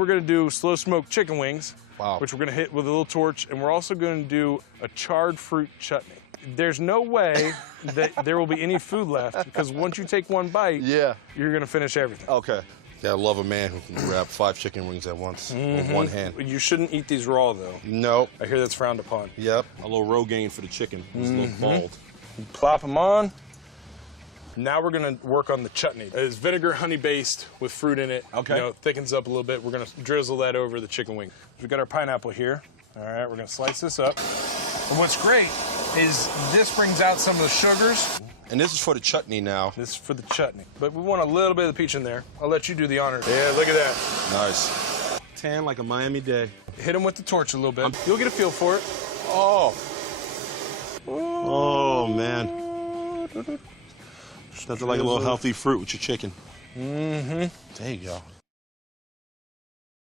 We're gonna do slow smoked chicken wings, Wow. which we're gonna hit with a little torch, and we're also gonna do a charred fruit chutney. There's no way that there will be any food left, because once you take one bite, Yeah. you're gonna finish everything. Okay. Yeah, I love a man who can grab 5 chicken wings at once with one hand. You shouldn't eat these raw, though. No. I hear that's frowned upon. Yep. A little Rogaine for the chicken. It's a little bald. You plop them on. Now we're gonna work on the chutney. It's vinegar, honey based with fruit in it. Okay. You know, thickens up a little bit. We're gonna drizzle that over the chicken wing. We've got our pineapple here. All right, we're gonna slice this up. And what's great is this brings out some of the sugars. And this is for the chutney now. This is for the chutney. But we want a little bit of the peach in there. I'll let you do the honors. Yeah, look at that. Nice. Tan like a Miami day. Hit them with the torch a little bit. You'll get a feel for it. Oh. Oh, man. Nothing like a little healthy fruit with your chicken. Mm-hmm. There you go.